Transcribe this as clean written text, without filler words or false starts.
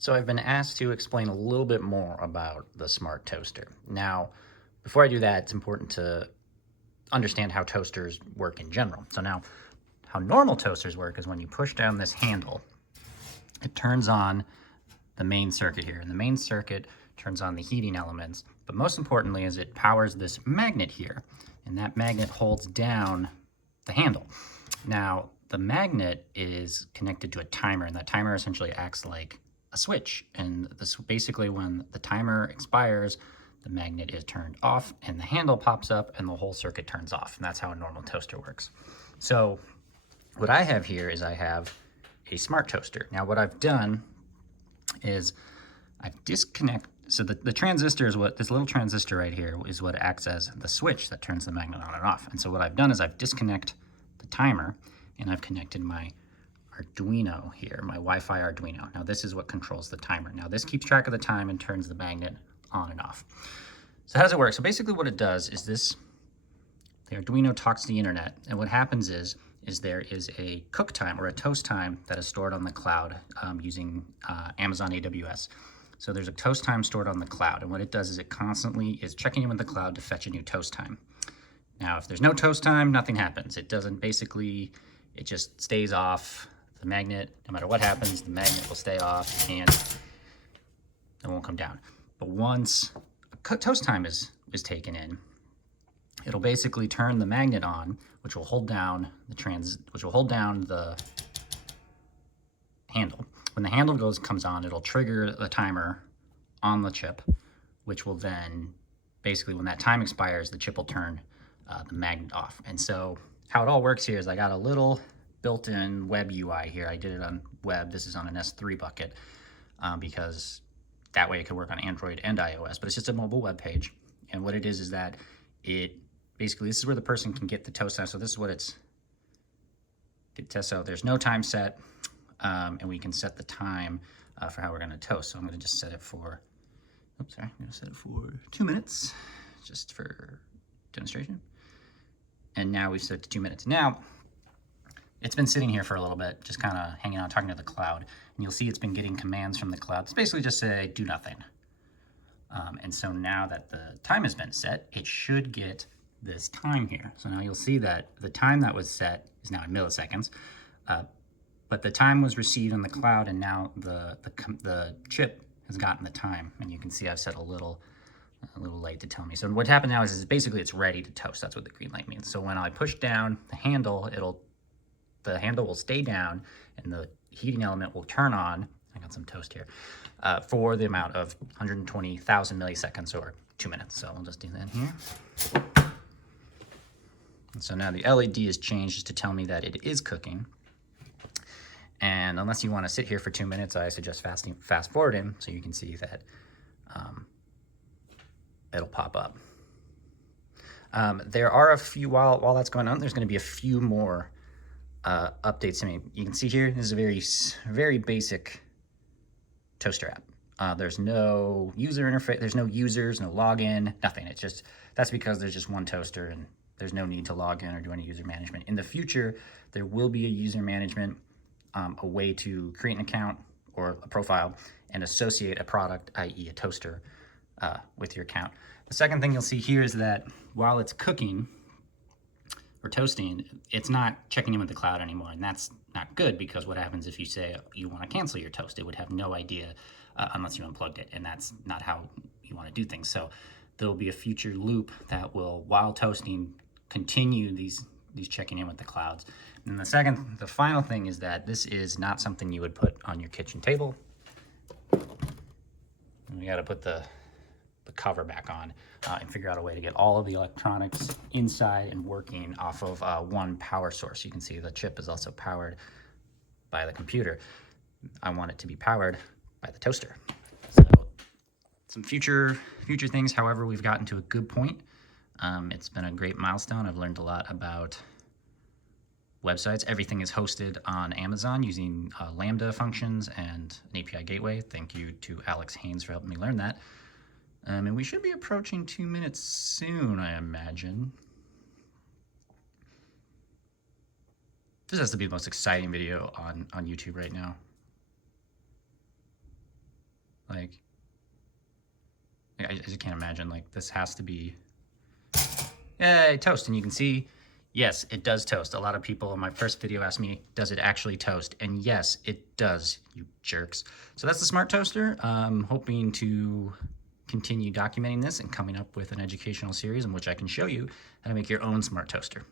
So I've been asked to explain a little bit more about the smart toaster. Now, before I do that, it's important to understand how toasters work in general. So now, how normal toasters work is when you push down this handle, it turns on the main circuit here, and the main circuit turns on the heating elements. But most importantly is it powers this magnet here, and that magnet holds down the handle. Now, the magnet is connected to a timer, and that timer essentially acts like a switch. And this basically, when the timer expires, the magnet is turned off and the handle pops up and the whole circuit turns off. And that's how a normal toaster works. So what I have here is I have a smart toaster. Now what I've done is I've disconnected, so the transistor is what, this little transistor right here is what acts as the switch that turns the magnet on and off. And so what I've done is I've disconnected the timer and I've connected my Arduino here, my Wi-Fi Arduino. Now this is what controls the timer. Now this keeps track of the time and turns the magnet on and off. So how does it work? So basically what it does is the Arduino talks to the internet, and what happens is there is a cook time or a toast time that is stored on the cloud using Amazon AWS. So there's a toast time stored on the cloud, and what it does is it constantly is checking in with the cloud to fetch a new toast time. Now if there's no toast time, nothing happens. It doesn't basically, it just stays off. The magnet, no matter what happens, the magnet will stay off and it won't come down. But once a toast time is taken in, it'll basically turn the magnet on, which will hold down the handle. When the handle comes on, it'll trigger the timer on the chip, which will then basically, when that time expires, the chip will turn the magnet off. And so how it all works here is I got a little built-in web UI here. I did it on web. This is on an S3 bucket because that way it could work on Android and iOS, but it's just a mobile web page. And what it is that it basically, this is where the person can get the toast time. So this is what it's, so there's no time set, and we can set the time for how we're gonna toast. So I'm gonna just set it for, oops, sorry, I'm gonna set it for 2 minutes, just for demonstration. And now we've set it to 2 minutes. Now, it's been sitting here for a little bit, just kind of hanging out, talking to the cloud. And you'll see it's been getting commands from the cloud. It's basically just say, do nothing. And so now that the time has been set, it should get this time here. So now you'll see that the time that was set is now in milliseconds. But the time was received in the cloud, and now the chip has gotten the time. And you can see I've set a little light to tell me. So what happened now is basically it's ready to toast. That's what the green light means. So when I push down the handle, the handle will stay down and the heating element will turn on. I got some toast here for the amount of 120,000 milliseconds or 2 minutes. So I'll just do that here. And so now the LED is changed just to tell me that it is cooking. And unless you want to sit here for 2 minutes, I suggest fast forwarding so you can see that it'll pop up. There are a few, while that's going on, there's going to be a few more updates. I mean, you can see here, this is a very basic toaster app. There's no user interface, there's no users, no login, nothing. It's just, that's because there's just one toaster and there's no need to log in or do any user management. In the future, there will be a user management, a way to create an account or a profile and associate a product, i.e. a toaster, with your account. The second thing you'll see here is that while it's cooking, or toasting, it's not checking in with the cloud anymore, and that's not good because what happens if you say you want to cancel your toast? It would have no idea unless you unplugged it, and that's not how you want to do things. So there'll be a future loop that will, while toasting, continue these checking in with the clouds. And the final thing is that this is not something you would put on your kitchen table. We got to put the cover back on and figure out a way to get all of the electronics inside and working off of one power source. You can see the chip is also powered by the computer. I want it to be powered by the toaster. So some future things. However, we've gotten to a good point. It's been a great milestone. I've learned a lot about websites. Everything is hosted on Amazon using Lambda functions and an API Gateway. Thank you to Alex Haynes for helping me learn that. And we should be approaching 2 minutes soon, I imagine. This has to be the most exciting video on YouTube right now. Like, I just can't imagine, like, this has to be, yay, toast. And you can see, yes, it does toast. A lot of people in my first video asked me, does it actually toast? And yes, it does, you jerks. So that's the smart toaster. I'm hoping to continue documenting this and coming up with an educational series in which I can show you how to make your own smart toaster.